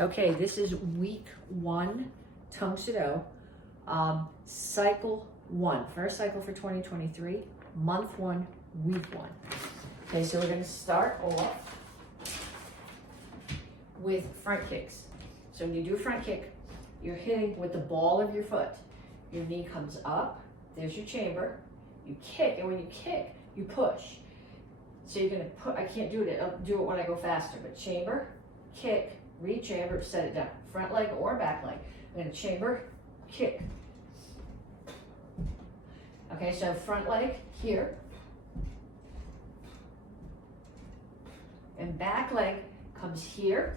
Okay, this is week 1, Tang Soo Do, cycle 1, first cycle for 2023, month 1, week 1. Okay, so we're going to start off with front kicks. So when you do a front kick, you're hitting with the ball of your foot. Your knee comes up, there's your chamber, you kick, and when you kick, you push. So you're going to put, I can't do it, I'll do it when I go faster, but chamber, kick, re-chamber, set it down. Front leg or back leg. I'm going to chamber, kick. Okay, so front leg here. And back leg comes here.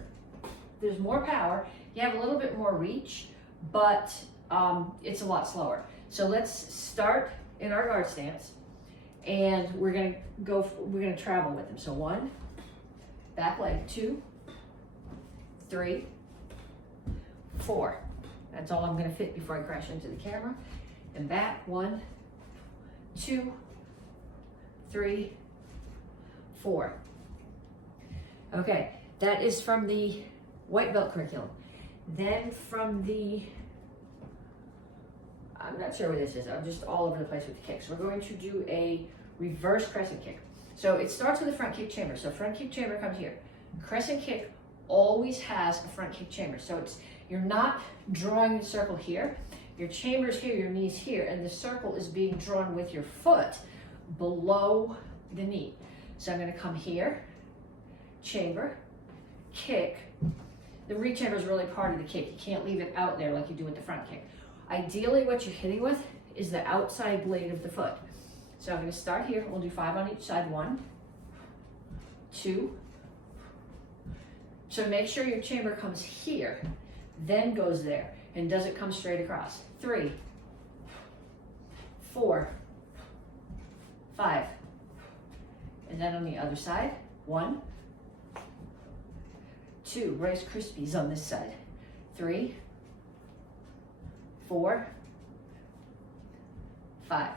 There's more power. You have a little bit more reach, but it's a lot slower. So let's start in our guard stance. And we're going to travel with them. So 1, back leg, 2, 3, 4. That's all I'm going to fit before I crash into the camera. And back, 1, 2, 3, 4. Okay, that is from the white belt curriculum. Then from the, I'm not sure what this is. I'm just all over the place with the kicks. We're going to do a reverse crescent kick. So it starts with a front kick chamber. So front kick chamber comes here. Crescent kick always has a front kick chamber. So it's, you're not drawing the circle here. Your chamber's here, your knee's here, and the circle is being drawn with your foot below the knee. So I'm going to come here, chamber, kick. The re-chamber is really part of the kick. You can't leave it out there like you do with the front kick. Ideally, what you're hitting with is the outside blade of the foot. So I'm going to start here. We'll do 5 on each side. 1, 2. So make sure your chamber comes here, then goes there, and doesn't come straight across. 3, 4, 5. And then on the other side, 1, 2. Rice Krispies on this side. 3, 4, 5.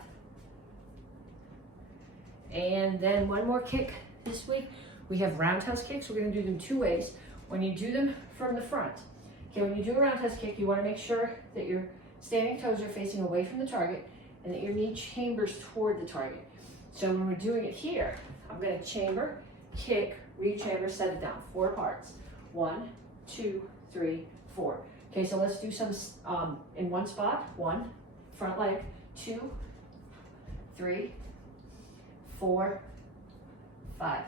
And then one more kick this week. We have roundhouse kicks. We're going to do them 2 ways. When you do them from the front, okay, when you do a roundhouse kick, you want to make sure that your standing toes are facing away from the target and that your knee chambers toward the target. So when we're doing it here, I'm going to chamber, kick, re-chamber, set it down. 4 parts. 1, 2, 3, 4. Okay, so let's do some in one spot. 1, front leg, 2, 3, 4, 5.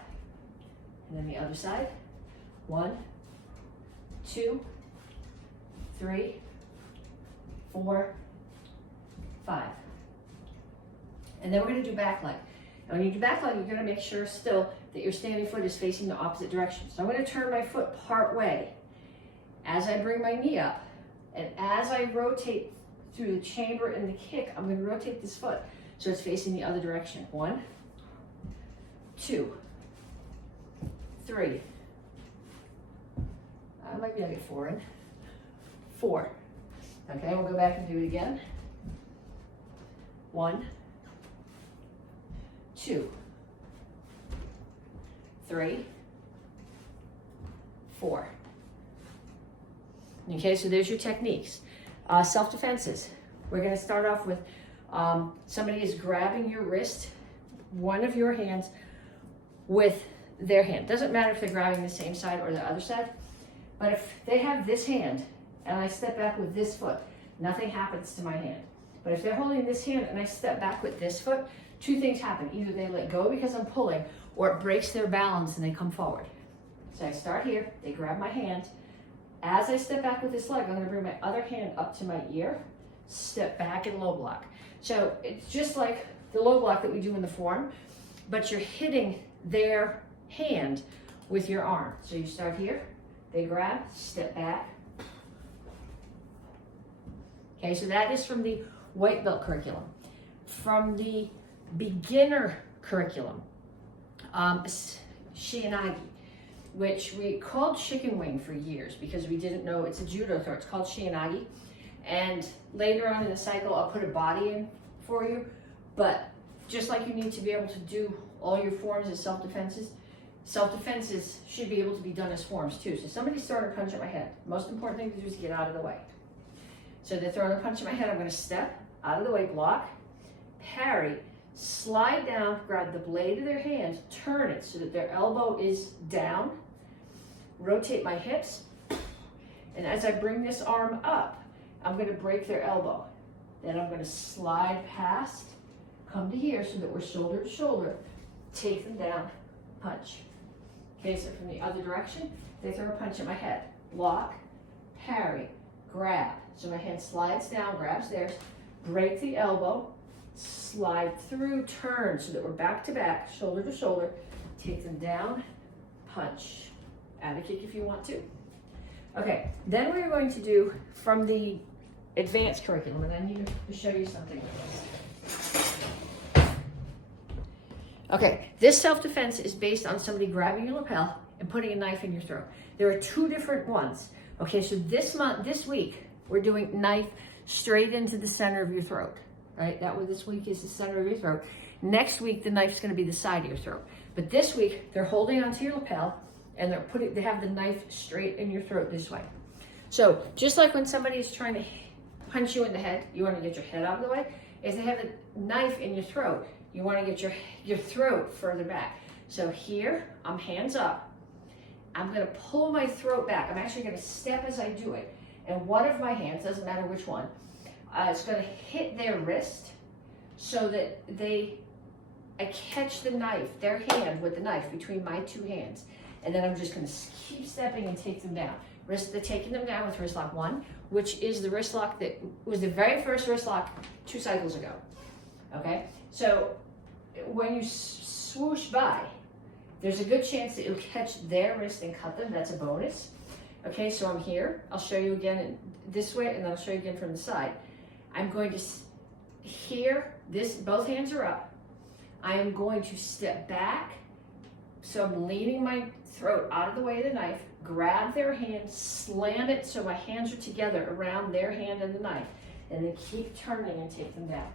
And then the other side. 1, 2, 3, 4, 5. And then we're going to do back leg. And when you do back leg, you're going to make sure still that your standing foot is facing the opposite direction. So I'm going to turn my foot part way as I bring my knee up. And as I rotate through the chamber and the kick, I'm going to rotate this foot so it's facing the other direction. 1, 2, 3. Maybe I'll get 4 in. 4. Okay, we'll go back and do it again. 1, 2, 3, 4. Okay, so there's your techniques. Self-defenses. We're going to start off with somebody is grabbing your wrist, one of your hands, with their hand. Doesn't matter if they're grabbing the same side or the other side, but if they have this hand and I step back with this foot, nothing happens to my hand. But if they're holding this hand and I step back with this foot, 2 things happen. Either they let go because I'm pulling, or it breaks their balance and they come forward. So I start here, they grab my hand. As I step back with this leg, I'm going to bring my other hand up to my ear, step back and low block. So it's just like the low block that we do in the form, but you're hitting their hand with your arm. So you start here, they grab, step back. Okay, so that is from the white belt curriculum. From the beginner curriculum, Shianagi, which we called chicken wing for years because we didn't know it's a judo throw. It's called Shianagi. And later on in the cycle, I'll put a body in for you. But just like you need to be able to do all your forms as self-defenses, Self-defenses should be able to be done as forms too. So somebody's throwing a punch at my head. Most important thing to do is get out of the way. So they're throwing a punch at my head. I'm going to step out of the way, block, parry, slide down, grab the blade of their hand, turn it so that their elbow is down, rotate my hips, and as I bring this arm up, I'm going to break their elbow. Then I'm going to slide past, come to here so that we're shoulder to shoulder, take them down, punch. Okay, so from the other direction, they throw a punch at my head. Block, parry, grab. So my hand slides down, grabs theirs, break the elbow, slide through, turn so that we're back to back, shoulder to shoulder, take them down, punch. Add a kick if you want to. Okay, then we're going to do from the advanced curriculum, and I need to show you something. Okay, this self-defense is based on somebody grabbing your lapel and putting a knife in your throat. There are two different ones. Okay, so this week, we're doing knife straight into the center of your throat, right? That way this week is the center of your throat. Next week, the knife's gonna be the side of your throat. But this week, they're holding onto your lapel and they have the knife straight in your throat this way. So just like when somebody is trying to punch you in the head, you wanna get your head out of the way. If they have a knife in your throat, you want to get your throat further back. So here, I'm hands up. I'm going to pull my throat back. I'm actually going to step as I do it. And one of my hands, doesn't matter which one, is going to hit their wrist so that I catch the knife, their hand with the knife between my two hands. And then I'm just going to keep stepping and take them down. Taking them down with wrist lock 1, which is the wrist lock that was the very first wrist lock 2 cycles ago. Okay? So when you swoosh by, there's a good chance that you'll catch their wrist and cut them. That's a bonus. Okay, so I'm here. I'll show you again this way, and then I'll show you again from the side. I'm going to here, both hands are up. I am going to step back. So I'm leaning my throat out of the way of the knife, grab their hand, slam it so my hands are together around their hand and the knife, and then keep turning and take them down.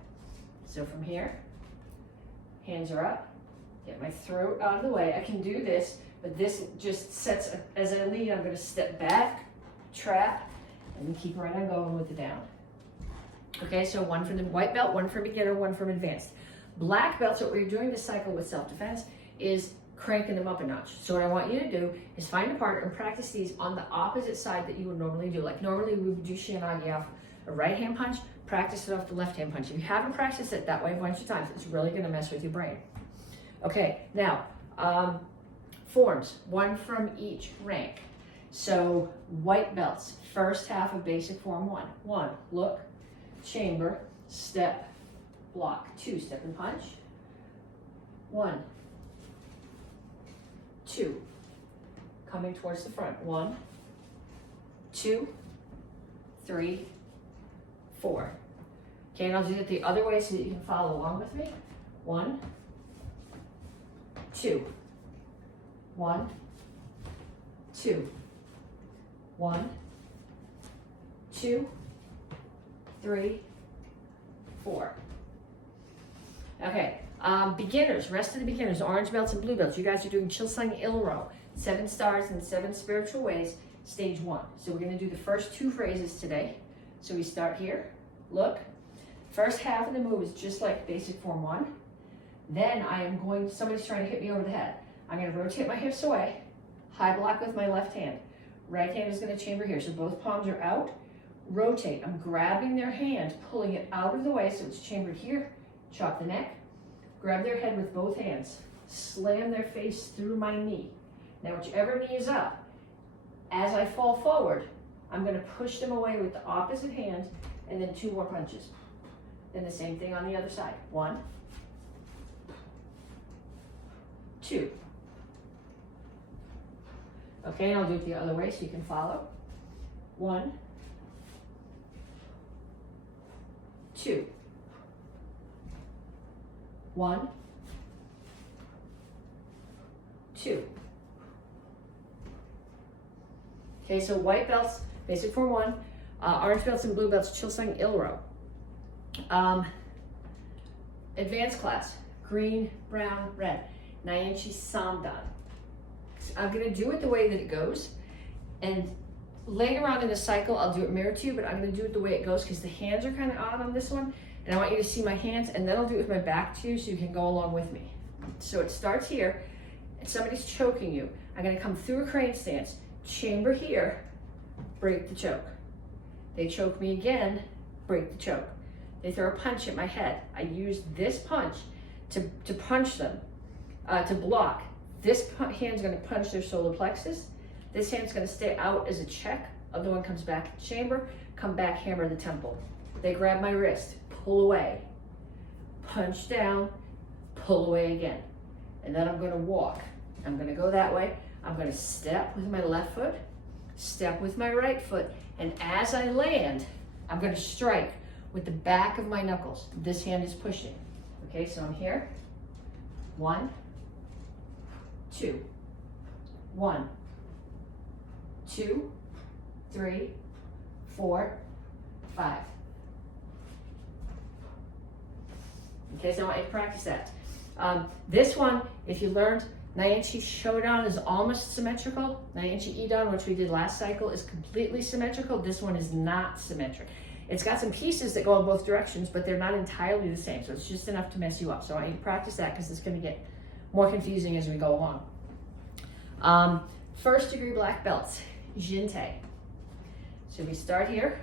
So from here, hands are up, get my throat out of the way. I can do this, but this just sets, as I lead, I'm going to step back, trap, and then keep right on going with the down. Okay, so one for the white belt, one for beginner, one from advanced. Black belts, what we're doing this cycle with self-defense is cranking them up a notch. So what I want you to do is find a partner and practice these on the opposite side that you would normally do. Like normally we would do Shinagi off a right hand punch, practice it off the left hand punch. If you haven't practiced it that way a bunch of times, it's really going to mess with your brain. Okay, now forms, one from each rank. So white belts, first half of basic form 1. 1, look, chamber, step, block. 2, step and punch. 1, 2, coming towards the front. 1, 2, 3, 4. Okay, and I'll do it the other way so that you can follow along with me. 1, 2, 1, 2, 1, 2, 3, 4. Okay, beginners, rest of the beginners, orange belts and blue belts. You guys are doing Chilsung Ilro, 7 stars and 7 spiritual ways, stage 1. So we're going to do the first 2 phrases today. So we start here, look. First half of the move is just like basic form 1. Then I am going, somebody's trying to hit me over the head. I'm going to rotate my hips away, high block with my left hand. Right hand is going to chamber here. So both palms are out, rotate. I'm grabbing their hand, pulling it out of the way so it's chambered here. Chop the neck, grab their head with both hands, slam their face through my knee. Now whichever knee is up, as I fall forward, I'm going to push them away with the opposite hand and then 2 more punches. Then the same thing on the other side. 1, 2. Okay, and I'll do it the other way so you can follow. 1, 2. 1, 2. Okay, so white belts, basic form 1, orange belts and blue belts, Chilsung Ilro. Advanced class, green, brown, red, Nyanchi Samdan. I'm gonna do it the way that it goes, and later on in the cycle, I'll do it mirror to you, but I'm gonna do it the way it goes because the hands are kind of odd on this one, and I want you to see my hands, and then I'll do it with my back to you so you can go along with me. So it starts here, and somebody's choking you. I'm gonna come through a crane stance, chamber here, break the choke. They choke me again, break the choke. They throw a punch at my head. I use this punch to punch them, to block. This hand's gonna punch their solar plexus. This hand's gonna stay out as a check. Other one comes back to chamber, come back, hammer the temple. They grab my wrist, pull away, punch down, pull away again. And then I'm gonna walk. I'm gonna go that way. I'm gonna step with my left foot, step with my right foot, and as I land, I'm gonna strike with the back of my knuckles. This hand is pushing. Okay, so I'm here. 1, 2, 1, 2, 3, 4, 5. Okay, so I want you to practice that. This one, if you learned, Naienchi Shodan is almost symmetrical. Naienchi Idan, which we did last cycle, is completely symmetrical. This one is not symmetric. It's got some pieces that go in both directions, but they're not entirely the same. So it's just enough to mess you up. So I want you to practice that because it's going to get more confusing as we go along. First degree black belts, Jinte. So we start here.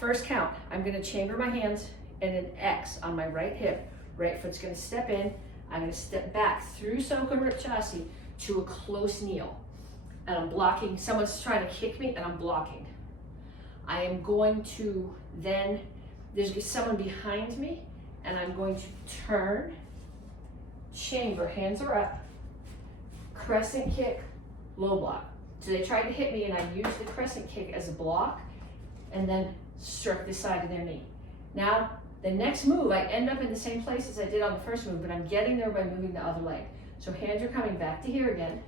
First count, I'm going to chamber my hands in an X on my right hip. Right foot's going to step in. I'm going to step back through Soko Rip Chassi to a close kneel. And I'm blocking. Someone's trying to kick me and I'm blocking. I am going to then, there's someone behind me and I'm going to turn, chamber, hands are up, crescent kick, low block. So they tried to hit me and I used the crescent kick as a block and then struck the side of their knee. Now, the next move, I end up in the same place as I did on the first move, but I'm getting there by moving the other leg. So hands are coming back to here again,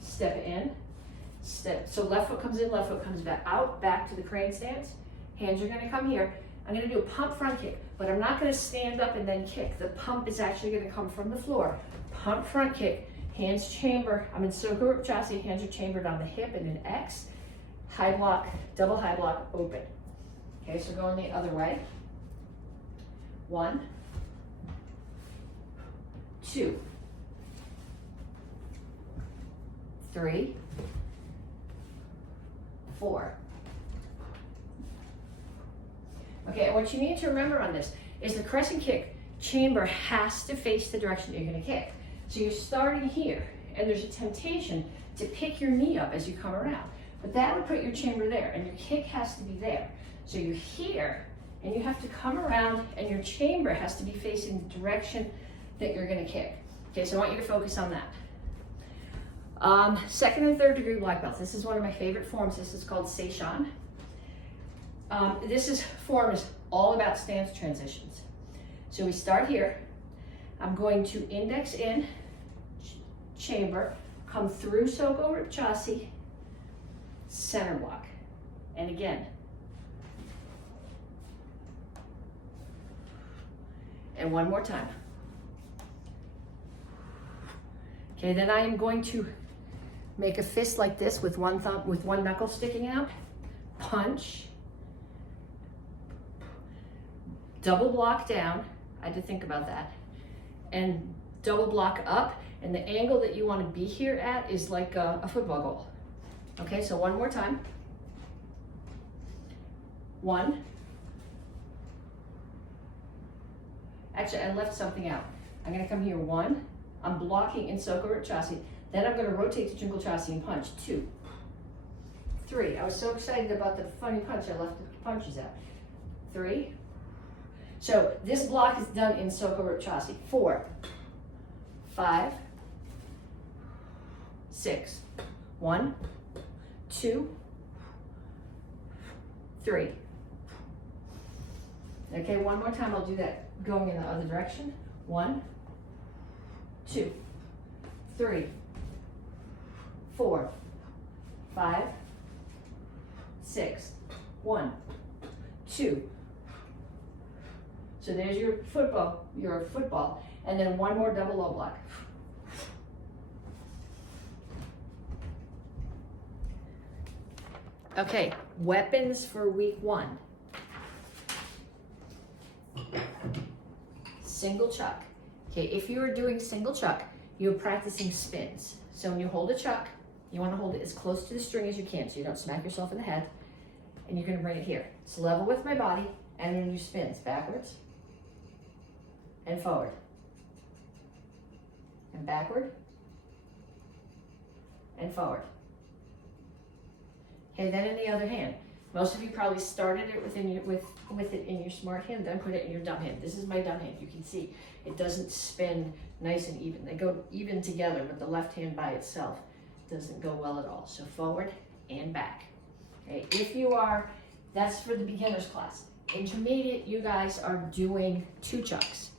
step in, step. So left foot comes in, left foot comes back out, back to the crane stance. Hands are gonna come here. I'm gonna do a pump front kick, but I'm not gonna stand up and then kick. The pump is actually gonna come from the floor. Pump front kick, hands chamber. I'm in Soko Rip Chassi, hands are chambered on the hip in an X. High block, double high block, open. Okay, so going the other way. 1, 2, 3, 4. Okay, and what you need to remember on this is the crescent kick chamber has to face the direction that you're going to kick. So you're starting here, and there's a temptation to pick your knee up as you come around. But that would put your chamber there, and your kick has to be there. So you're here, and you have to come around, and your chamber has to be facing the direction that you're going to kick. Okay, so I want you to focus on that. Second and third degree black belts. This is one of my favorite forms. This is called Seishan. This form is all about stance transitions. So we start here. I'm going to index in, chamber, come through Soko Rip Chassi, center block. And again. And one more time. Okay, then I am going to make a fist like this with one thumb, with one knuckle sticking out. Punch. Double block down. I had to think about that. And double block up. And the angle that you want to be here at is like a football goal. Okay, so one more time. 1. Actually, I left something out. I'm going to come here. 1. I'm blocking in Soko Rip Chassi. Then I'm going to rotate to Jungle Chassi and punch. 2. 3. I was so excited about the funny punch, I left the punches out. 3. So this block is done in Soko Rip Chassi. 4. 5. 6. 1. 2. 3. Okay, one more time. I'll do that going in the other direction. 1, 2, 3, 4, 5, 6, 1, 2. So there's your football, and then one more double low block. Okay, weapons for week 1. Single chuck. Okay, if you are doing single chuck, you're practicing spins. So when you hold a chuck, you want to hold it as close to the string as you can so you don't smack yourself in the head. And you're going to bring it here. It's level with my body, and then you spins backwards and forward and backward and forward. Okay, then in the other hand. Most of you probably started it with it in your smart hand, then put it in your dumb hand. This is my dumb hand. You can see it doesn't spin nice and even. They go even together, but the left hand by itself doesn't go well at all. So forward and back. Okay, if you are, that's for the beginner's class. Intermediate, you guys are doing 2 chucks.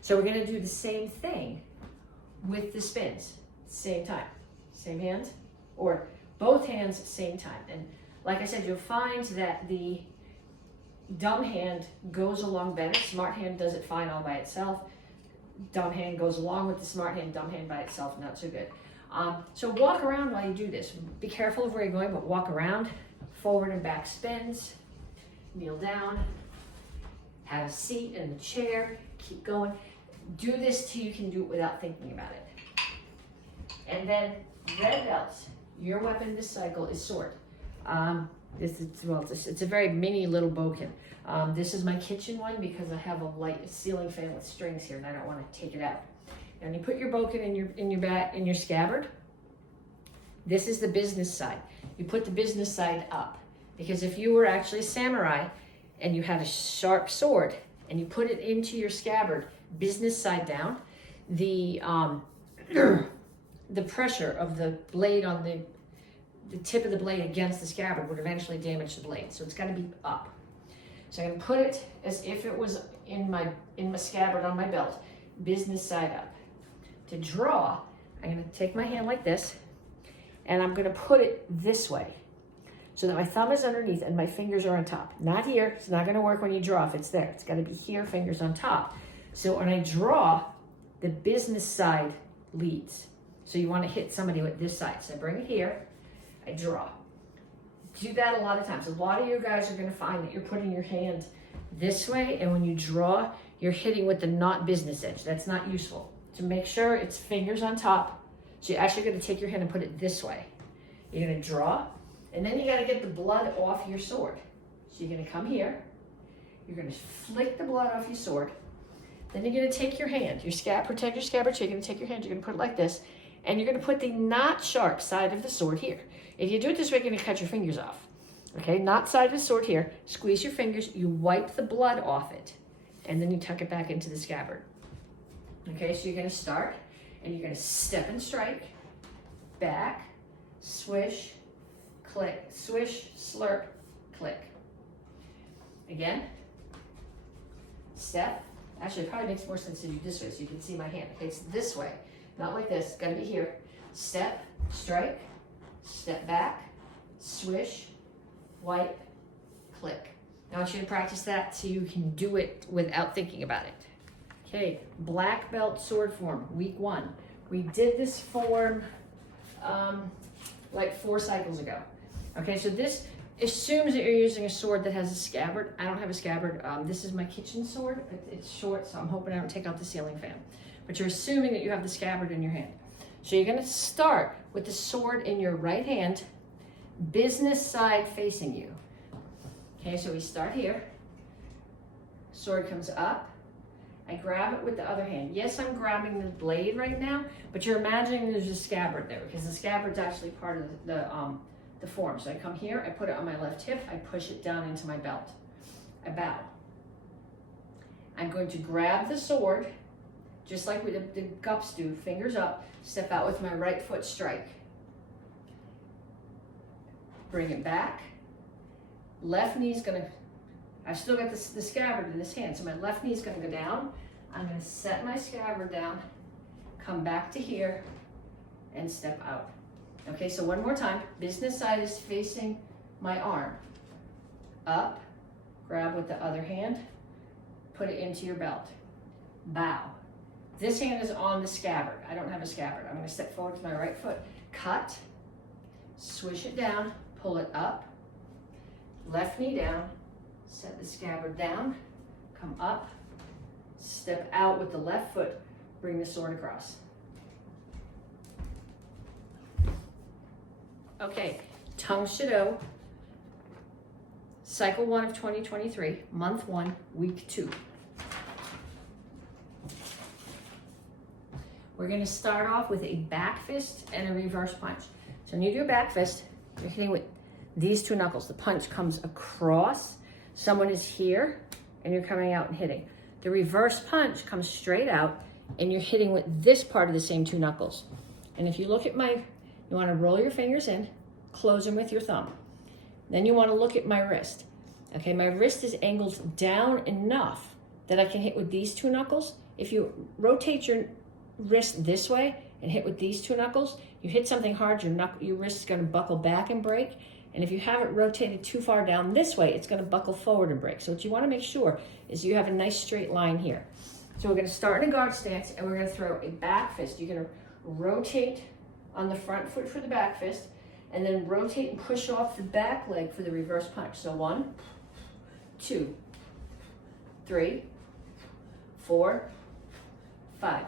So we're gonna do the same thing with the spins, same time, same hand, or both hands, same time. And like I said, you'll find that the dumb hand goes along better. Smart hand does it fine all by itself. Dumb hand goes along with the smart hand. Dumb hand by itself, not so good. So walk around while you do this. Be careful of where you're going, but walk around. Forward and back spins. Kneel down. Have a seat in the chair. Keep going. Do this till you can do it without thinking about it. And then red belts. Your weapon this cycle is sword. It's a very mini little bokin. This is my kitchen one because I have a light ceiling fan with strings here and I don't want to take it out. And you put your bokin in your scabbard. This is the business side. You put the business side up because if you were actually a samurai and you had a sharp sword and you put it into your scabbard, business side down, the pressure of the blade on the tip of the blade against the scabbard would eventually damage the blade. So it's got to be up. So I'm going to put it as if it was in my scabbard on my belt, business side up. To draw, I'm going to take my hand like this, and I'm going to put it this way so that my thumb is underneath and my fingers are on top. Not here. It's not going to work when you draw if it's there. It's got to be here, fingers on top. So when I draw, the business side leads. So you want to hit somebody with this side. So I bring it here. I draw. Do that a lot of times. A lot of you guys are going to find that you're putting your hand this way, and when you draw, you're hitting with the not business edge. That's not useful. To make sure it's fingers on top, so you're actually going to take your hand and put it this way. You're going to draw, and then you got to get the blood off your sword. So you're going to come here. You're going to flick the blood off your sword. Then you're going to take your hand, protect your scabbard. So you're going to take your hand. You're going to put it like this, and you're going to put the not sharp side of the sword here. If you do it this way, you're going to cut your fingers off. Okay, not side of the sword here. Squeeze your fingers. You wipe the blood off it, and then you tuck it back into the scabbard. Okay, so you're going to start, and you're going to step and strike, back, swish, click, swish, slurp, click. Again, step. Actually, it probably makes more sense to do this way so you can see my hand. Okay, it's this way, not like this. Got to be here. Step, strike, step back, swish, wipe, click. Now I want you to practice that so you can do it without thinking about it. Okay, black belt sword form, week 1. We did this form like 4 cycles ago. Okay, so this assumes that you're using a sword that has a scabbard. I don't have a scabbard. This is my kitchen sword. It's short, so I'm hoping I don't take out the ceiling fan. But you're assuming that you have the scabbard in your hand. So you're going to start with the sword in your right hand, business side facing you. Okay, so we start here. Sword comes up. I grab it with the other hand. Yes, I'm grabbing the blade right now, but you're imagining there's a scabbard there because the scabbard's actually part of the form. So I come here, I put it on my left hip, I push it down into my belt. I bow. I'm going to grab the sword, just like the gups do, fingers up, step out with my right foot strike. Bring it back. Left knee's gonna, I've still got the scabbard in this hand, so my left knee's gonna go down. I'm gonna set my scabbard down, come back to here, and step out. Okay, so one more time. Business side is facing my arm. Up, grab with the other hand, put it into your belt. Bow. This hand is on the scabbard. I don't have a scabbard. I'm gonna step forward with my right foot. Cut, swish it down, pull it up, left knee down, set the scabbard down, come up, step out with the left foot, bring the sword across. Okay, Tang Soo Do, cycle 1 of 2023, month 1, week 2. We're gonna start off with a back fist and a reverse punch. So when you do a back fist, you're hitting with these 2 knuckles. The punch comes across, someone is here, and you're coming out and hitting. The reverse punch comes straight out, and you're hitting with this part of the same 2 knuckles. And if you look at you wanna roll your fingers in, close them with your thumb. Then you wanna look at my wrist. Okay, my wrist is angled down enough that I can hit with these 2 knuckles. If you rotate your wrist this way and hit with these 2 knuckles, you hit something hard, your wrist is gonna buckle back and break. And if you have it rotated too far down this way, it's gonna buckle forward and break. So what you wanna make sure is you have a nice straight line here. So we're gonna start in a guard stance and we're gonna throw a back fist. You're gonna rotate on the front foot for the back fist and then rotate and push off the back leg for the reverse punch. So 1, 2, 3, 4, 5.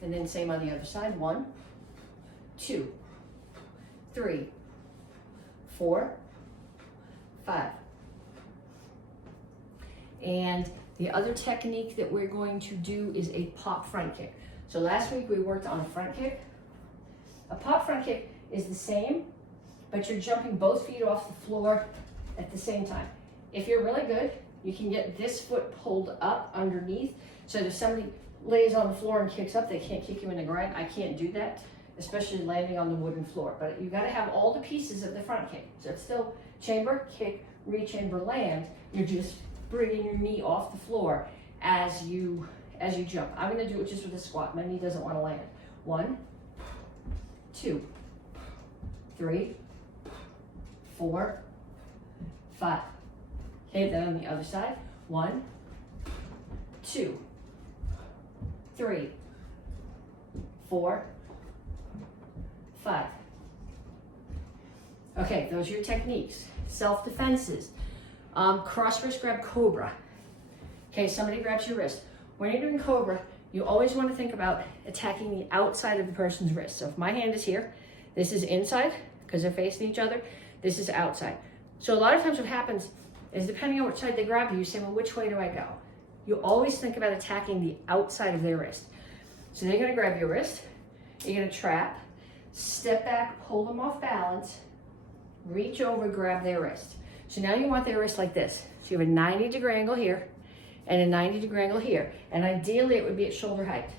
And then same on the other side. 1, 2, 3, 4, 5. And the other technique that we're going to do is a pop front kick. So last week we worked on a front kick. A pop front kick is the same, but you're jumping both feet off the floor at the same time. If you're really good, you can get this foot pulled up underneath. So if somebody lays on the floor and kicks up, they can't kick you in the groin. I can't do that, especially landing on the wooden floor. But you gotta have all the pieces of the front kick. So it's still chamber, kick, re-chamber, land. You're just bringing your knee off the floor as you jump. I'm gonna do it just with a squat. My knee doesn't wanna land. 1, 2, 3, 4, 5. Okay, then on the other side. 1, 2, 3, 4, 5. Okay, those are your techniques. Self-defenses. Cross wrist grab cobra. Okay, somebody grabs your wrist. When you're doing cobra, you always want to think about attacking the outside of the person's wrist. So if my hand is here, this is inside because they're facing each other. This is outside. So a lot of times what happens is depending on which side they grab you, you say, well, which way do I go? You always think about attacking the outside of their wrist. So they're gonna grab your wrist, you're gonna trap, step back, pull them off balance, reach over, grab their wrist. So now you want their wrist like this. So you have a 90-degree angle here and a 90-degree angle here. And ideally it would be at shoulder height,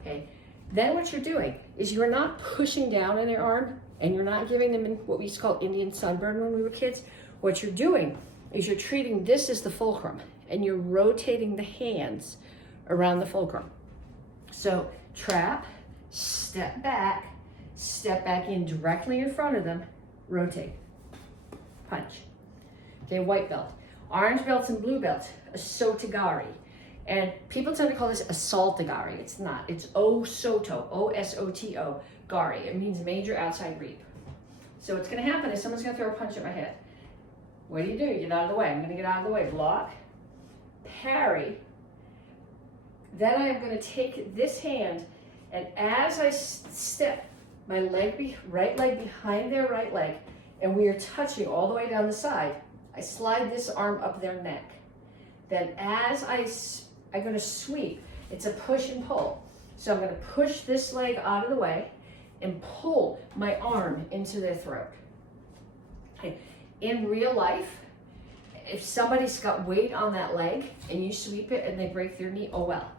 okay? Then what you're doing is you're not pushing down in their arm and you're not giving them what we used to call Indian sunburn when we were kids. What you're doing is you're treating this as the fulcrum and you're rotating the hands around the fulcrum. So trap, step back in directly in front of them, rotate, punch. Okay, white belt. Orange belts and blue belts, Osotogari. And people tend to call this assaultagari. It's not. It's Osoto, O-S-O-T-O, gari. It means major outside reap. So what's going to happen is someone's going to throw a punch at my head. What do? You get out of the way. I'm going to get out of the way. Block, parry. Then I am going to take this hand, and as I step my right leg behind their right leg, and we are touching all the way down the side, I slide this arm up their neck. Then as I'm going to sweep, it's a push and pull. So I'm going to push this leg out of the way and pull my arm into their throat. Okay. In real life, if somebody's got weight on that leg and you sweep it and they break their knee, oh well.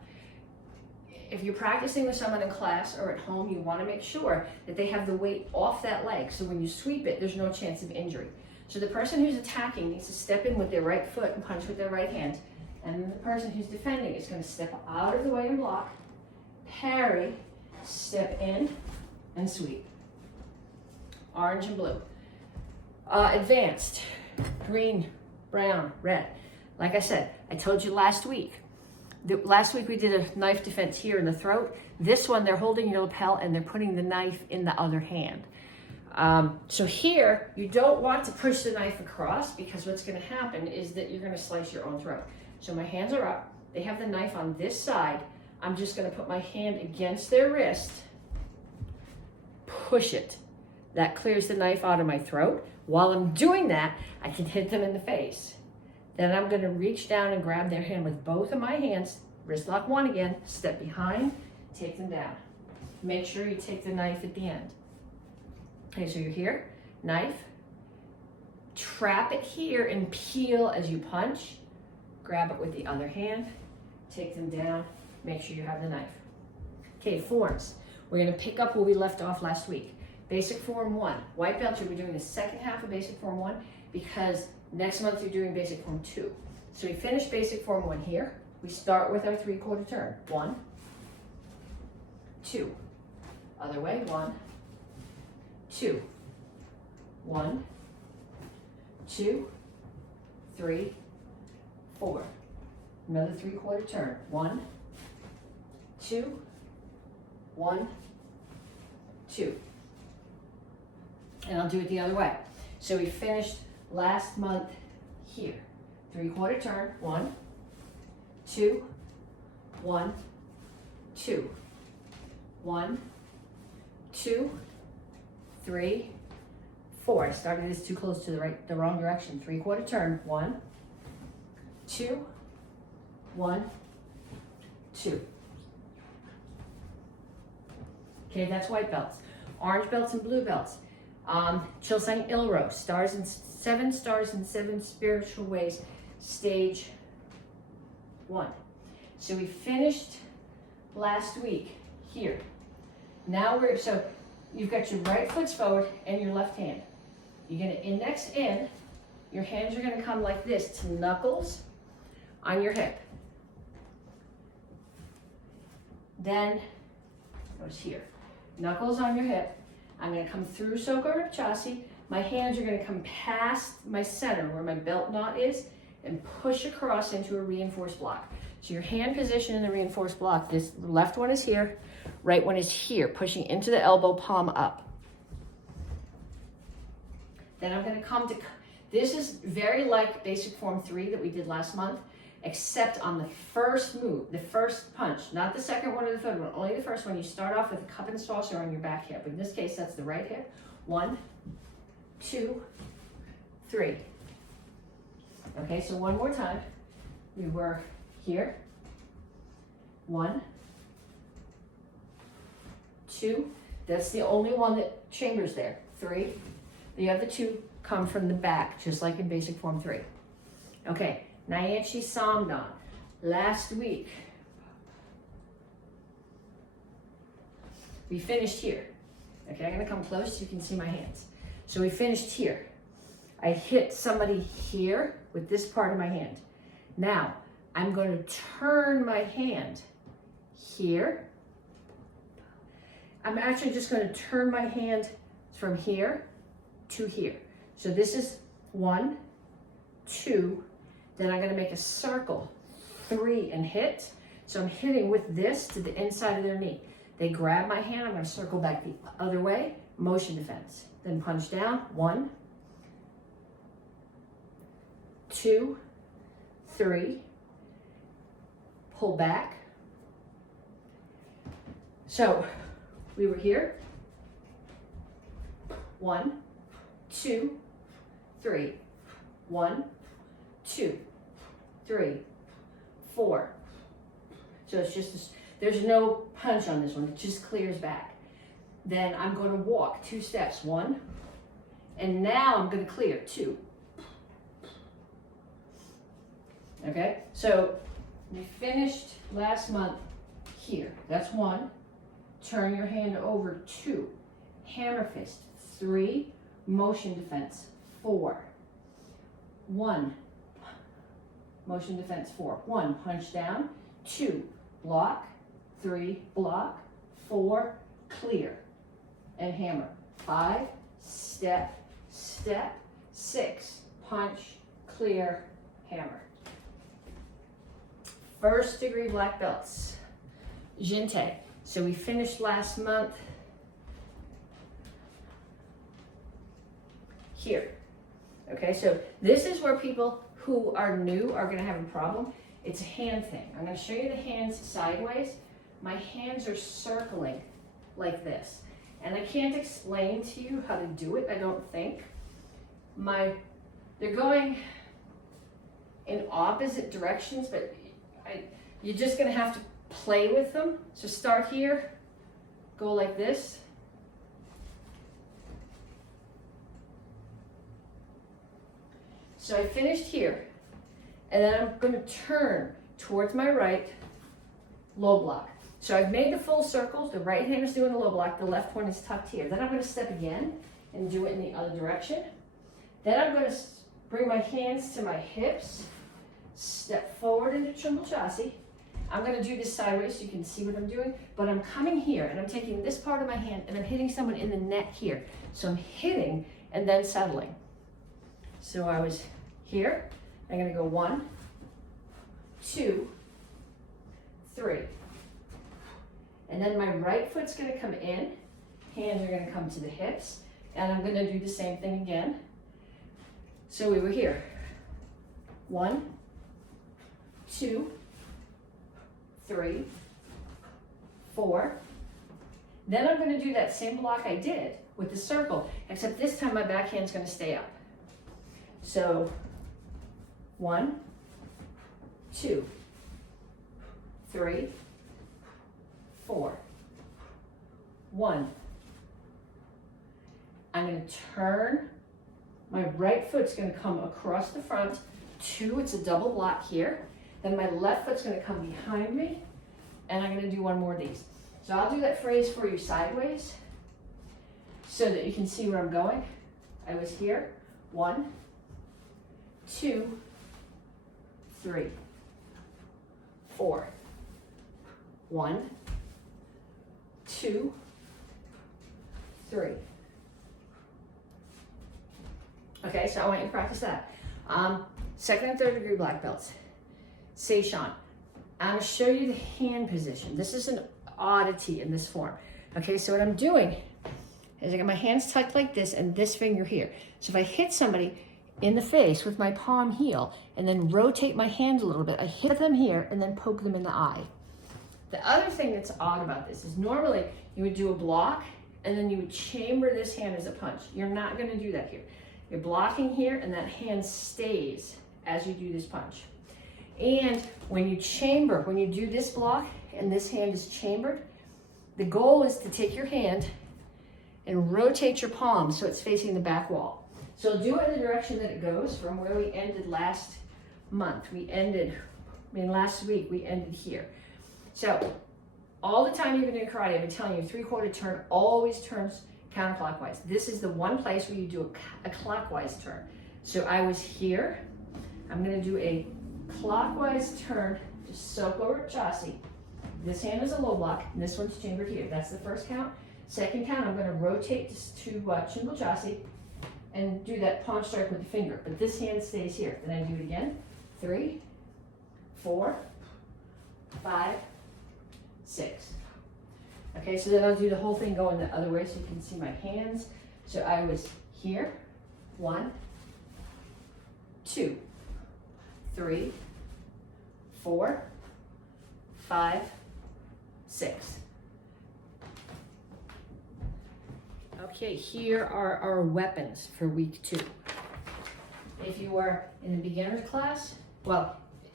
If you're practicing with someone in class or at home, you want to make sure that they have the weight off that leg. So when you sweep it, there's no chance of injury. So the person who's attacking needs to step in with their right foot and punch with their right hand. And then the person who's defending is going to step out of the way and block, parry, step in, and sweep. Orange and blue. Advanced, green, brown, red. Like I said, I told you last week. Last week we did a knife defense here in the throat. This one, they're holding your lapel and they're putting the knife in the other hand. So here, you don't want to push the knife across because what's gonna happen is that you're gonna slice your own throat. So my hands are up, they have the knife on this side. I'm just gonna put my hand against their wrist, push it. That clears the knife out of my throat. While I'm doing that, I can hit them in the face. Then I'm gonna reach down and grab their hand with both of my hands, wrist lock one again, step behind, take them down. Make sure you take the knife at the end. Okay, so you're here, knife, trap it here and peel as you punch, grab it with the other hand, take them down, make sure you have the knife. Okay, forms. We're gonna pick up where we left off last week. Basic form 1. White belt, you'll be doing the second half of basic form 1 because next month you're doing basic form 2. So we finish basic form 1 here. We start with our 3/4 turn. 1, 2. Other way, 1, 2. 1, 2, 3, 4. Another 3/4 turn. 1, 2, 1, 2. And I'll do it the other way. So we finished last month here. 3/4 turn. 1, 2, 1, 2. 1, 2, 3, 4. I started this too close to the wrong direction. 3/4 turn. 1, 2, 1, 2. Okay, that's white belts. Orange belts and blue belts. Chilsang Ilro, 7 stars and 7 spiritual ways, stage 1. So we finished last week here. Now so you've got your right foot forward and your left hand. You're gonna index in, your hands are gonna come like this to knuckles on your hip. Then, goes here. Knuckles on your hip. I'm gonna come through Soko Chasi. My hands are gonna come past my center where my belt knot is and push across into a reinforced block. So your hand position in the reinforced block, this left one is here, right one is here, pushing into the elbow, palm up. Then I'm gonna come to, this is very like basic form 3 that we did last month, except on the first move, the first punch, not the second one or the third one, only the first one. You start off with a cup and saucer on your back hip. In this case, that's the right hip. 1, 2, 3. Okay, so one more time. We were here. 1, 2. That's the only one that chambers there. 3. The other 2 come from the back, just like in basic form 3. Okay. Nyanchi Samdan, last week, we finished here. Okay, I'm gonna come close so you can see my hands. So we finished here. I hit somebody here with this part of my hand. Now, I'm gonna turn my hand here. I'm actually just gonna turn my hand from here to here. So this is 1, 2, then I'm gonna make a circle, 3 and hit. So I'm hitting with this to the inside of their knee. They grab my hand, I'm gonna circle back the other way, motion defense. Then punch down, 1, 2, 3, pull back. So we were here, 1, 2, 3, 1, 2, 3, 4. So it's just this, there's no punch on this one, it just clears back. Then I'm going to walk 2 steps, 1, and now I'm going to clear 2. Okay, so we finished last month here. That's 1. Turn your hand over, 2. Hammer fist, 3. Motion defense, 4. 1. Motion defense, 4. 1, punch down. 2, block. 3, block. 4, clear. And hammer. 5, step, step. 6, punch, clear, hammer. First degree black belts. Jinte. So we finished last month here. Okay, so this is where people who are new are gonna have a problem. It's a hand thing. I'm gonna show you the hands sideways. My hands are circling like this. And I can't explain to you how to do it, I don't think. They're going in opposite directions, but you're just gonna have to play with them. So start here, go like this. So I finished here, and then I'm gonna turn towards my right, low block. So I've made the full circles, the right hand is doing the low block, the left one is tucked here. Then I'm gonna step again and do it in the other direction. Then I'm gonna bring my hands to my hips, step forward into Trimble Chassis. I'm gonna do this sideways so you can see what I'm doing, but I'm coming here and I'm taking this part of my hand and I'm hitting someone in the neck here. So I'm hitting and then settling. So I was here, I'm gonna go 1, 2, 3. And then my right foot's gonna come in, hands are gonna come to the hips, and I'm gonna do the same thing again. So we were here. 1, 2, 3, 4. Then I'm gonna do that same block I did with the circle, except this time my back hand's gonna stay up. So 1, 2, 3, 4. 1. I'm going to turn. My right foot's going to come across the front. 2, it's a double block here. Then my left foot's going to come behind me. And I'm going to do one more of these. So I'll do that phrase for you sideways so that you can see where I'm going. I was here. 1, 2, 3, 4. 1, 2, 3. Okay, so I want you to practice that. Second and third degree black belts. Seishan. I'm going to show you the hand position. This is an oddity in this form. Okay, so what I'm doing is I got my hands tucked like this and this finger here. So if I hit somebody in the face with my palm heel and then rotate my hand a little bit, I hit them here and then poke them in the eye. The other thing that's odd about this is normally you would do a block and then you would chamber this hand as a punch. You're not going to do that here. You're blocking here and that hand stays as you do this punch. And when you chamber, when you do this block and this hand is chambered, the goal is to take your hand and rotate your palm so it's facing the back wall. So do it in the direction that it goes from where we ended last month. Last week we ended here. So all the time you've been doing karate, I've been telling you 3/4 turn always turns counterclockwise. This is the one place where you do a clockwise turn. So I was here. I'm going to do a clockwise turn, just soak over chassis. This hand is a low block, and this one's chambered here. That's the first count. Second count, I'm going to rotate to Trimble Chassis and do that pawn strike with the finger. But this hand stays here. Then I do it again. 3, 4, 5, 6. Okay, so then I'll do the whole thing going the other way so you can see my hands. So I was here. 1, 2, 3, 4, 5, 6. Okay, here are our weapons for week 2. If you are in the beginner class,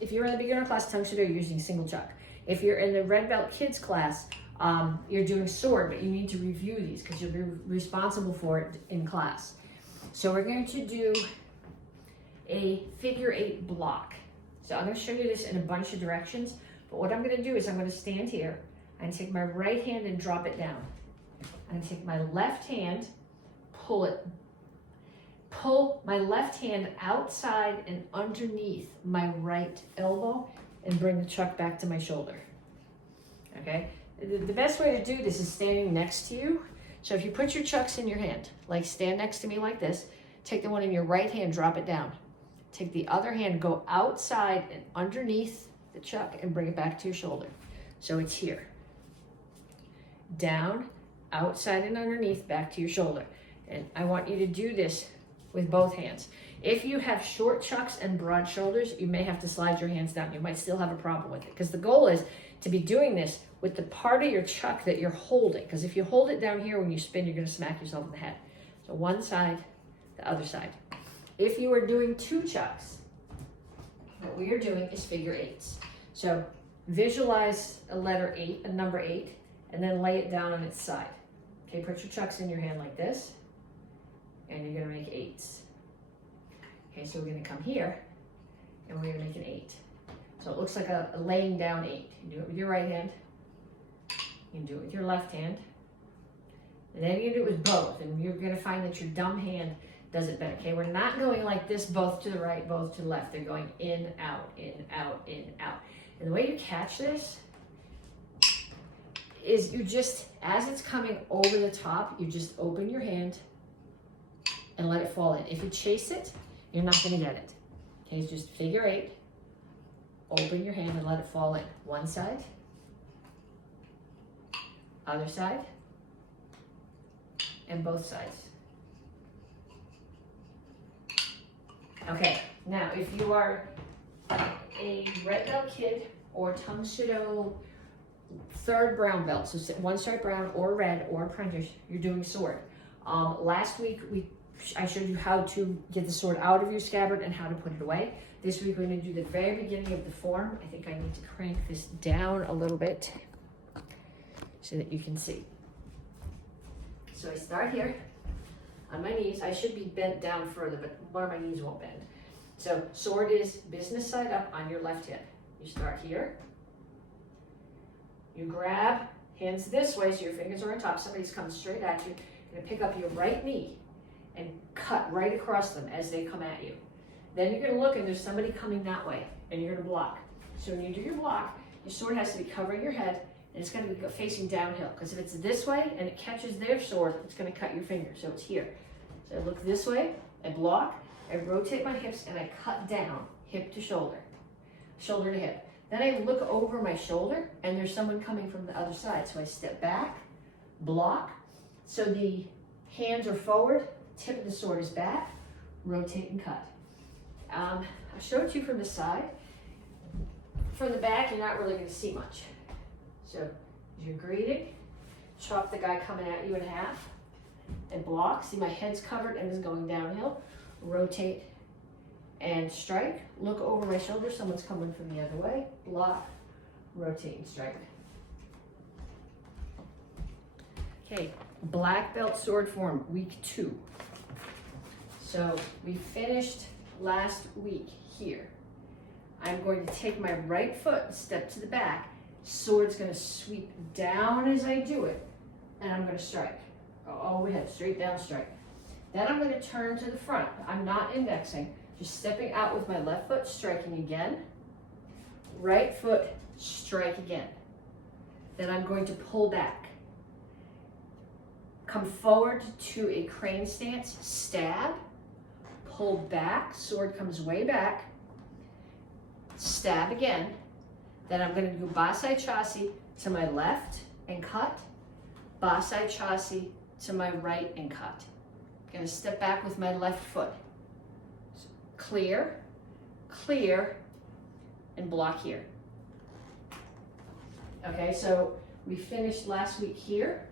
if you're in the beginner class, Tang Soo Do, you're using single chuck. If you're in the red belt kids class, you're doing sword, but you need to review these because you'll be responsible for it in class. So we're going to do a figure 8 block. So I'm going to show you this in a bunch of directions, but what I'm going to do is I'm going to stand here and take my right hand and drop it down. I'm going to take my left hand, pull my left hand outside and underneath my right elbow and bring the chuck back to my shoulder. Okay? The best way to do this is standing next to you. So if you put your chucks in your hand, like stand next to me like this, take the one in your right hand, drop it down. Take the other hand, go outside and underneath the chuck and bring it back to your shoulder. So it's here. Down, outside and underneath, back to your shoulder. And I want you to do this with both hands. If you have short chucks and broad shoulders, you may have to slide your hands down. You might still have a problem with it because the goal is to be doing this with the part of your chuck that you're holding, because if you hold it down here when you spin, you're going to smack yourself in the head. So one side, the other side. If you are doing two chucks, what we are doing is figure eights. So visualize a letter 8, a number 8, and then lay it down on its side. Okay, put your chucks in your hand like this, and you're going to make 8s. Okay, so we're going to come here, and we're going to make an 8. So it looks like a laying down 8. You do it with your right hand. You can do it with your left hand. And then you do it with both, and you're going to find that your dumb hand does it better. Okay, we're not going like this, both to the right, both to the left. They're going in, out, in, out, in, out. And the way you catch this is you just, as it's coming over the top, you just open your hand and let it fall in. If you chase it, you're not going to get it. Okay, it's just figure 8. Open your hand and let it fall in. One side, other side, and both sides. Okay, now if you are a red belt kid or Tang Soo Do 3rd brown belt, so 1 stripe brown or red or apprentice, you're doing sword. Last week I showed you how to get the sword out of your scabbard and how to put it away. This week we're going to do the very beginning of the form. I think I need to crank this down a little bit so that you can see. So I start here on my knees. I should be bent down further, but one of my knees won't bend. So sword is business side up on your left hip. You start here. You grab hands this way so your fingers are on top. Somebody's coming straight at you. You're going to pick up your right knee and cut right across them as they come at you. Then you're going to look and there's somebody coming that way and you're going to block. So when you do your block, your sword has to be covering your head and it's going to be facing downhill, because if it's this way and it catches their sword, it's going to cut your finger. So it's here. So I look this way, I block, I rotate my hips and I cut down, hip to shoulder, shoulder to hip. Then I look over my shoulder and there's someone coming from the other side. So I step back, block, so the hands are forward, tip of the sword is back, rotate and cut. I'll show it to you from the side. From the back, you're not really going to see much. So as you're greeting, chop the guy coming at you in half and block. See, my head's covered and is going downhill. Rotate and strike. Look over my shoulder. Someone's coming from the other way. Block, rotate and strike. Okay, black belt sword form, week 2. So we finished last week here. I'm going to take my right foot, step to the back. Sword's going to sweep down as I do it, and I'm going to strike. All the way ahead, straight down strike. Then I'm going to turn to the front. I'm not indexing, just stepping out with my left foot, striking again. Right foot, strike again. Then I'm going to pull back. Come forward to a crane stance, stab, pull back, sword comes way back, stab again. Then I'm going to do basai chassi to my left and cut, basai chassi to my right and cut. I'm going to step back with my left foot. Clear, clear, and block here. Okay, so we finished last week here.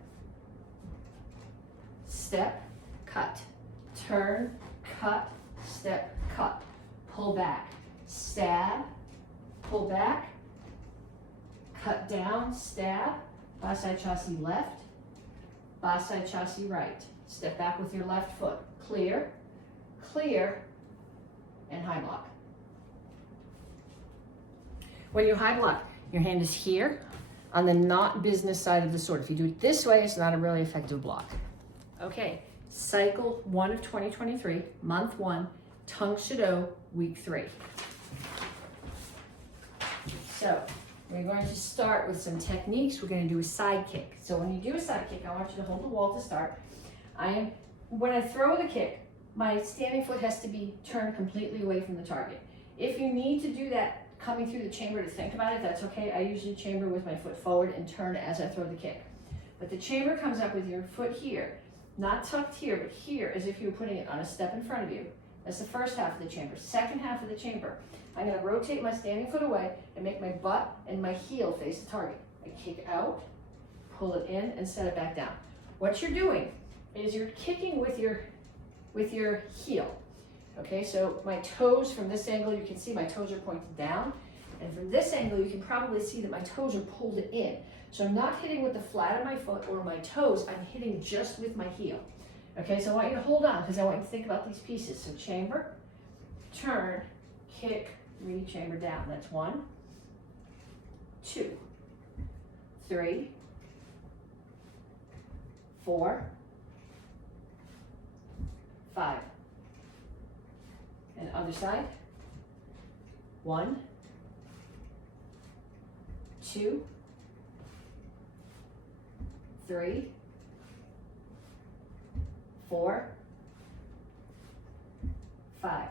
Step, cut, turn, cut, step, cut, pull back, stab, pull back, cut down, stab, basai chassi left, basai chassi right. Step back with your left foot, clear, clear, and high block. When you high block, your hand is here on the not business side of the sword. If you do it this way, it's not a really effective block. Okay, cycle 1 of 2023, month 1, Tang Soo Do, week 3. So we're going to start with some techniques. We're going to do a side kick. So when you do a side kick, I want you to hold the wall to start. When I throw the kick, my standing foot has to be turned completely away from the target. If you need to do that coming through the chamber to think about it, that's okay. I usually chamber with my foot forward and turn as I throw the kick. But the chamber comes up with your foot here. not tucked here, but here, as if you were putting it on a step in front of you. That's the first half of the chamber. Second half of the chamber, I'm going to rotate my standing foot away and make my butt and my heel face the target. I kick out, pull it in, and set it back down. What you're doing is you're kicking with your heel. Okay, so my toes from this angle, you can see my toes are pointed down. And from this angle, you can probably see that my toes are pulled in. So I'm not hitting with the flat of my foot or my toes, I'm hitting just with my heel. Okay, so I want you to hold on because I want you to think about these pieces. So chamber, turn, kick, re-chamber down. That's 1, 2, 3, 4, 5. And other side. 1, 2, 3, 4, 5.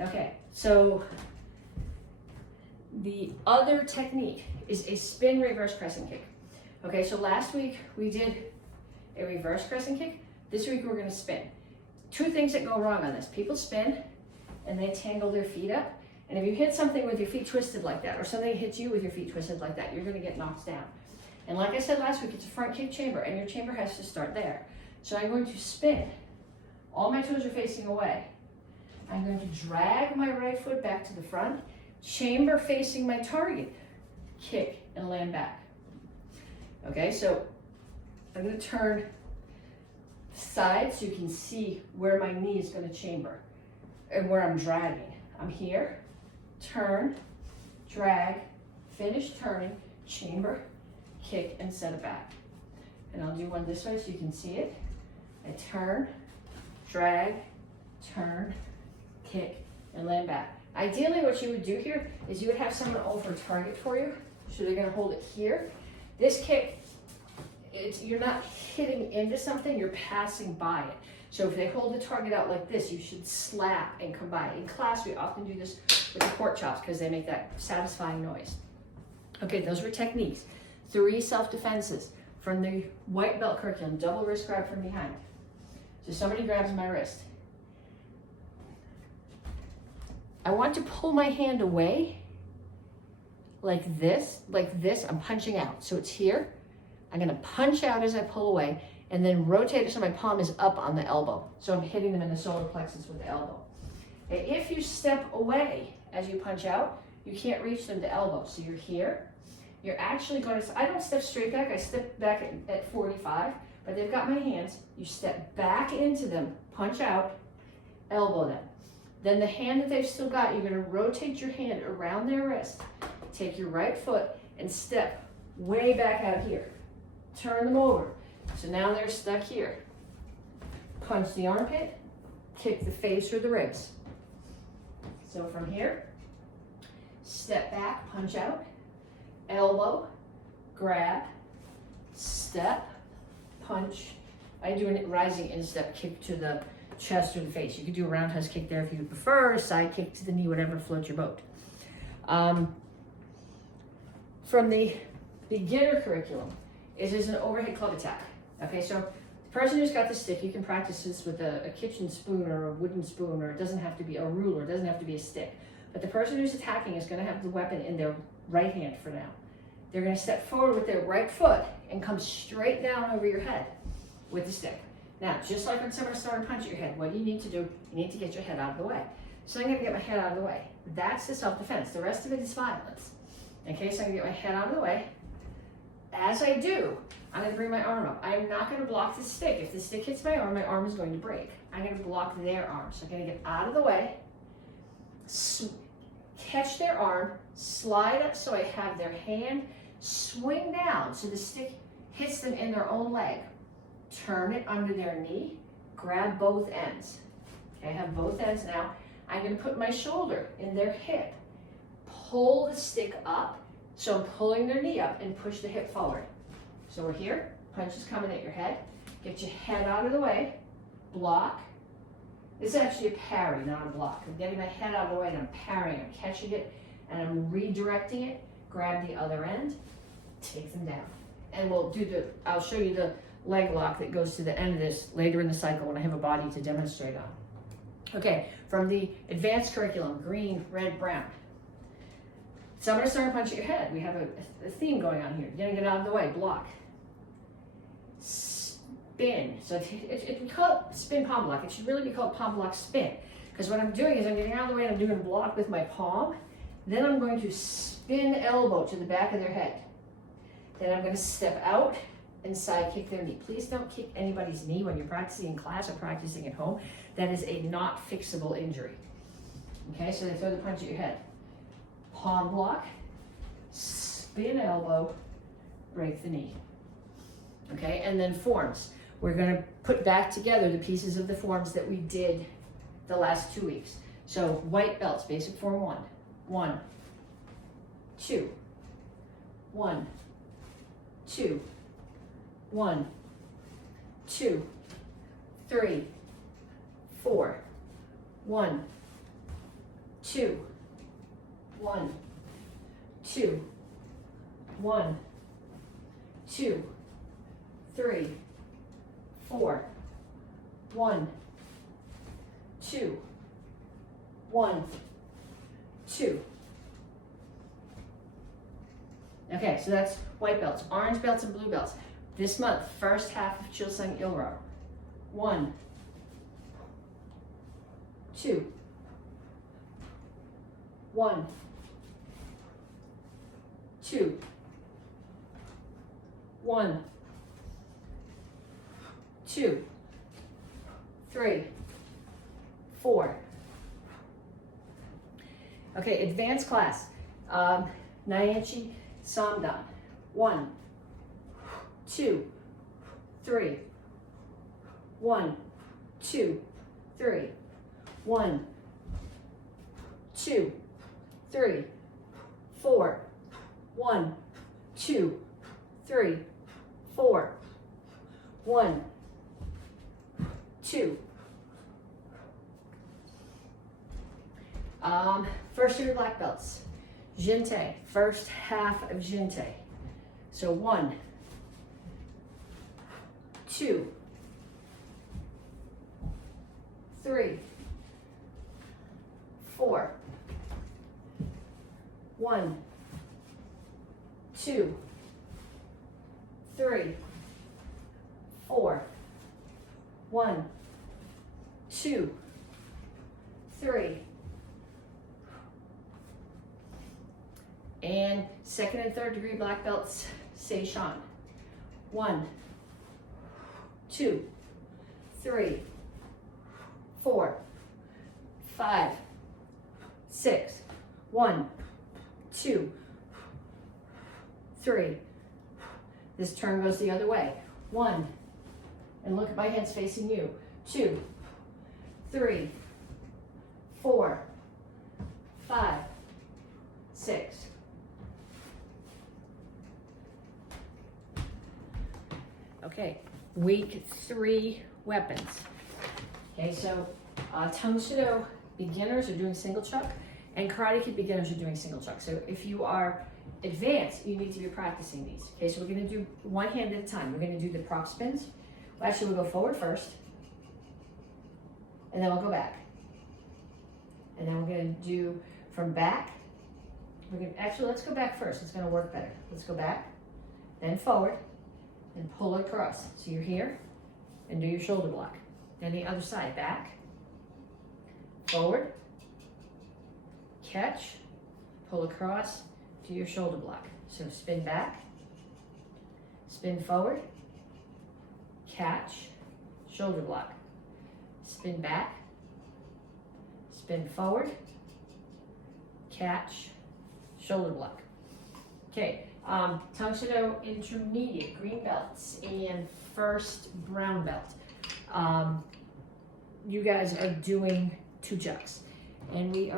Okay, so the other technique is a spin reverse crescent kick. Okay, so last week we did a reverse crescent kick. This week we're going to spin. 2 things that go wrong on this. People spin and they tangle their feet up. And if you hit something with your feet twisted like that, or something hits you with your feet twisted like that, you're going to get knocked down. And like I said last week, it's a front kick chamber, and your chamber has to start there. So I'm going to spin. All my toes are facing away. I'm going to drag my right foot back to the front, chamber facing my target, kick and land back. Okay, so I'm going to turn side so you can see where my knee is going to chamber and where I'm dragging. I'm here, turn, drag, finish turning, chamber, kick, and set it back. And I'll do one this way so you can see it. I turn, drag, turn, kick, and land back. Ideally, what you would do here is you would have someone over target for you. So they're going to hold it here. This kick, you're not hitting into something, you're passing by it. So if they hold the target out like this, you should slap and come by. In class, we often do this with the pork chops because they make that satisfying noise. Okay, those were techniques. 3 self-defenses from the white belt curriculum, double wrist grab from behind. So somebody grabs my wrist. I want to pull my hand away like this, I'm punching out. So it's here. I'm gonna punch out as I pull away and then rotate it so my palm is up on the elbow. So I'm hitting them in the solar plexus with the elbow. And if you step away as you punch out, you can't reach them to elbow. So you're here. You're actually going to, I don't step straight back, I step back at 45, but they've got my hands. You step back into them, punch out, elbow them. Then the hand that they've still got, you're gonna rotate your hand around their wrist, take your right foot and step way back out here. Turn them over. So now they're stuck here. Punch the armpit, kick the face or the ribs. So from here, step back, punch out, elbow, grab, step, punch. I do a rising instep kick to the chest or the face. You could do a roundhouse kick there if you would prefer, a side kick to the knee, whatever floats your boat. From the beginner curriculum is an overhead club attack. Okay, so the person who's got the stick, you can practice this with a kitchen spoon or a wooden spoon, or it doesn't have to be a ruler, it doesn't have to be a stick. But the person who's attacking is going to have the weapon in their right hand for now. They're going to step forward with their right foot and come straight down over your head with the stick. Now, just like when someone's throwing a punch at your head, what do? You need to get your head out of the way. So I'm going to get my head out of the way. That's the self-defense. The rest of it is violence. Okay, so I'm going to get my head out of the way. As I do, I'm going to bring my arm up. I am not going to block the stick. If the stick hits my arm is going to break. I'm going to block their arm. So I'm going to get out of the way, catch their arm, slide up so I have their hand, swing down so the stick hits them in their own leg. Turn it under their knee, grab both ends. Okay, I have both ends now. I'm going to put my shoulder in their hip, pull the stick up, so I'm pulling their knee up and push the hip forward. So we're here, punch is coming at your head. Get your head out of the way, block. This is actually a parry, not a block. I'm getting my head out of the way and I'm parrying, I'm catching it, and I'm redirecting it, grab the other end, take them down. and I'll show you the leg lock that goes to the end of this later in the cycle when I have a body to demonstrate on. Okay, from the advanced curriculum, green, red, brown. So I'm gonna start to punch at your head. We have a theme going on here. You're gonna get out of the way, block. Spin. So if we call it spin palm block, it should really be called palm block spin. Because what I'm doing is I'm getting out of the way and I'm doing a block with my palm. Then I'm going to spin elbow to the back of their head. Then I'm going to step out and side kick their knee. Please don't kick anybody's knee when you're practicing in class or practicing at home. That is a not fixable injury. Okay, so they throw the punch at your head. Palm block, spin elbow, break the knee. Okay, and then forms. We're going to put back together the pieces of the forms that we did the last 2 weeks. So white belts, basic form 1. 1, 2, 1, 2, 1, 2, 3, 4, 1, 2, 1, 2, 1, 2, 3, 4, 1, 2, 1, 2. Okay, so that's white belts, orange belts, and blue belts. This month, first half of Chilsung Ilro. 1, 2, 1, 2, 1, 2, 3, 4. Okay, advanced class. Nyanchi Samdan. 1, 2, 3. 1, 2, 3. 1, 2, 3. 4. 1, 2, 3. 4. 1, 2. First year black belts. Jinte, first half of Jinte. So 1, 2, 3, 4. 1, 2, 3, 4. 1, 2, 3. And second and third degree black belts, Seishan. 1, 2, 3, 4, 5, 6. 1, 2, 3. This turn goes the other way. 1, and look at my hands facing you. 2, 3, 4, 5, 6. Okay, week 3 weapons. Okay, so Tang Soo Do beginners are doing single chuck, and Karate Kid beginners are doing single chuck. So if you are advanced, you need to be practicing these. Okay, so we're going to do one hand at a time. We're going to do the prop spins. Well, actually, we'll go forward first, and then we'll go back. And then we're going to do from back. Actually, let's go back first. It's going to work better. Let's go back, then forward, and pull across. So you're here, and do your shoulder block. Then the other side, back, forward, catch, pull across, do your shoulder block. So spin back, spin forward, catch, shoulder block. Spin back, spin forward, catch, shoulder block. Okay, Tang Soo Do intermediate, green belts, and first brown belt. You guys are doing 2 chucks. And we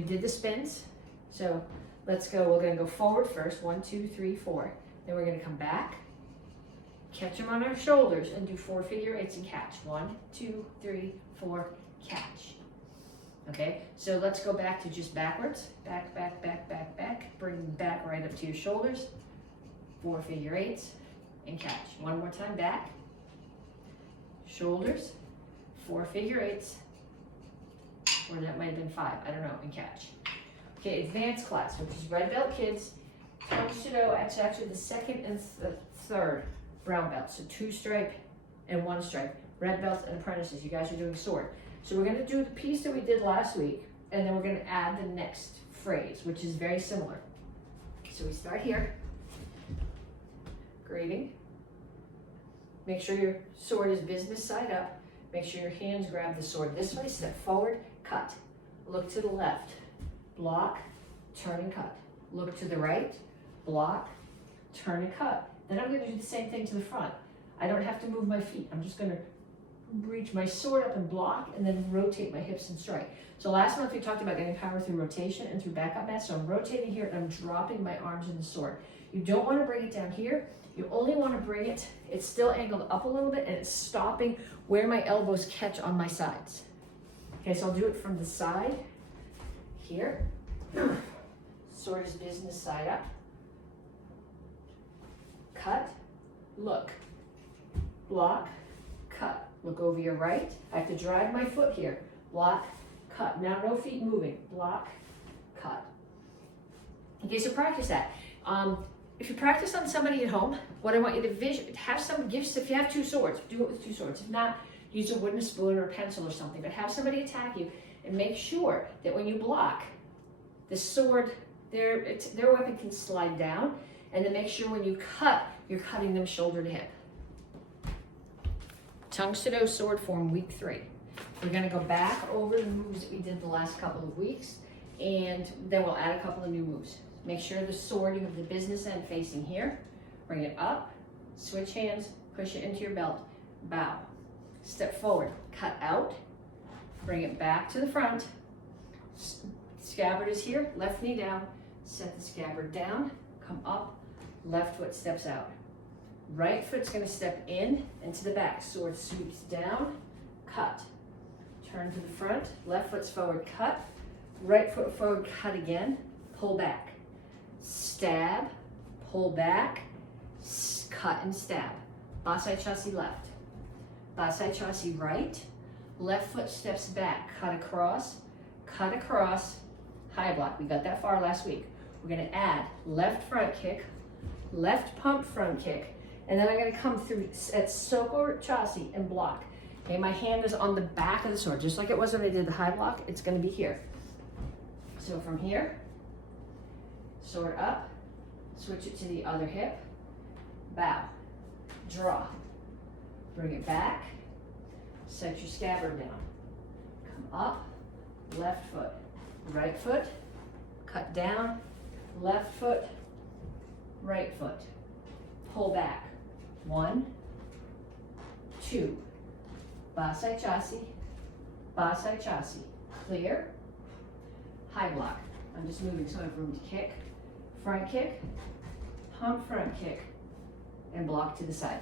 did the spins. So let's go, we're gonna go forward first, 1, 2, 3, 4. Then we're gonna come back, catch them on our shoulders, and do 4 figure eights and catch. 1, 2, 3, 4, catch. Okay, so let's go back to just backwards. Back, back, back, back, back. Bring back right up to your shoulders. 4 figure eights, and catch. One more time, back, shoulders, 4 figure eights, or that might have been 5, I don't know, and catch. Okay, advanced class, which is red belt kids, Tang Soo Do, actually the second and the third brown belts, so 2 stripe and 1 stripe, red belts and apprentices. You guys are doing sword. So we're gonna do the piece that we did last week, and then we're gonna add the next phrase, which is very similar. So we start here, greeting. Make sure your sword is business side up. Make sure your hands grab the sword this way, step forward, cut. Look to the left, block, turn and cut. Look to the right, block, turn and cut. Then I'm gonna do the same thing to the front. I don't have to move my feet. I'm just gonna reach my sword up and block, and then rotate my hips and strike. So last month we talked about getting power through rotation and through backup match. So I'm rotating here and I'm dropping my arms in the sword. You don't want to bring it down here. You only want to bring it, it's still angled up a little bit, and it's stopping where my elbows catch on my sides. Okay, so I'll do it from the side here. Sword is business side up. Cut, look, block, cut. Look over your right. I have to drive my foot here. Block, cut. Now no feet moving. Block, cut. Okay, so practice that. If you practice on somebody at home, what I want you to have some gifts. If you have 2 swords, do it with 2 swords. If not, use a wooden spoon or a pencil or something. But have somebody attack you, and make sure that when you block, the sword, their weapon can slide down, and then make sure when you cut, you're cutting them shoulder to hip. Tang Soo Do sword form week 3. We're gonna go back over the moves that we did the last couple of weeks, and then we'll add a couple of new moves. Make sure the sword, you have the business end facing here. Bring it up, switch hands, push it into your belt, bow. Step forward, cut out, bring it back to the front. Scabbard is here, left knee down, set the scabbard down, come up, left foot steps out. Right foot's gonna step in and to the back. Sword sweeps down, cut. Turn to the front, left foot's forward, cut. Right foot forward, cut again, pull back. Stab, pull back, cut and stab. Basai chassis left. Basai chassis right. Left foot steps back, cut across, high block. We got that far last week. We're gonna add left front kick, left pump front kick, and then I'm gonna come through at Soko chassis and block. Okay, my hand is on the back of the sword, just like it was when I did the high block, it's gonna be here. So from here, sword up, switch it to the other hip, bow, draw, bring it back, set your scabbard down, come up, left foot, right foot, cut down, left foot, right foot, pull back, 1, 2, Basai chassis, clear, high block. I'm just moving so I have room to kick, front kick, pump front kick, and block to the side.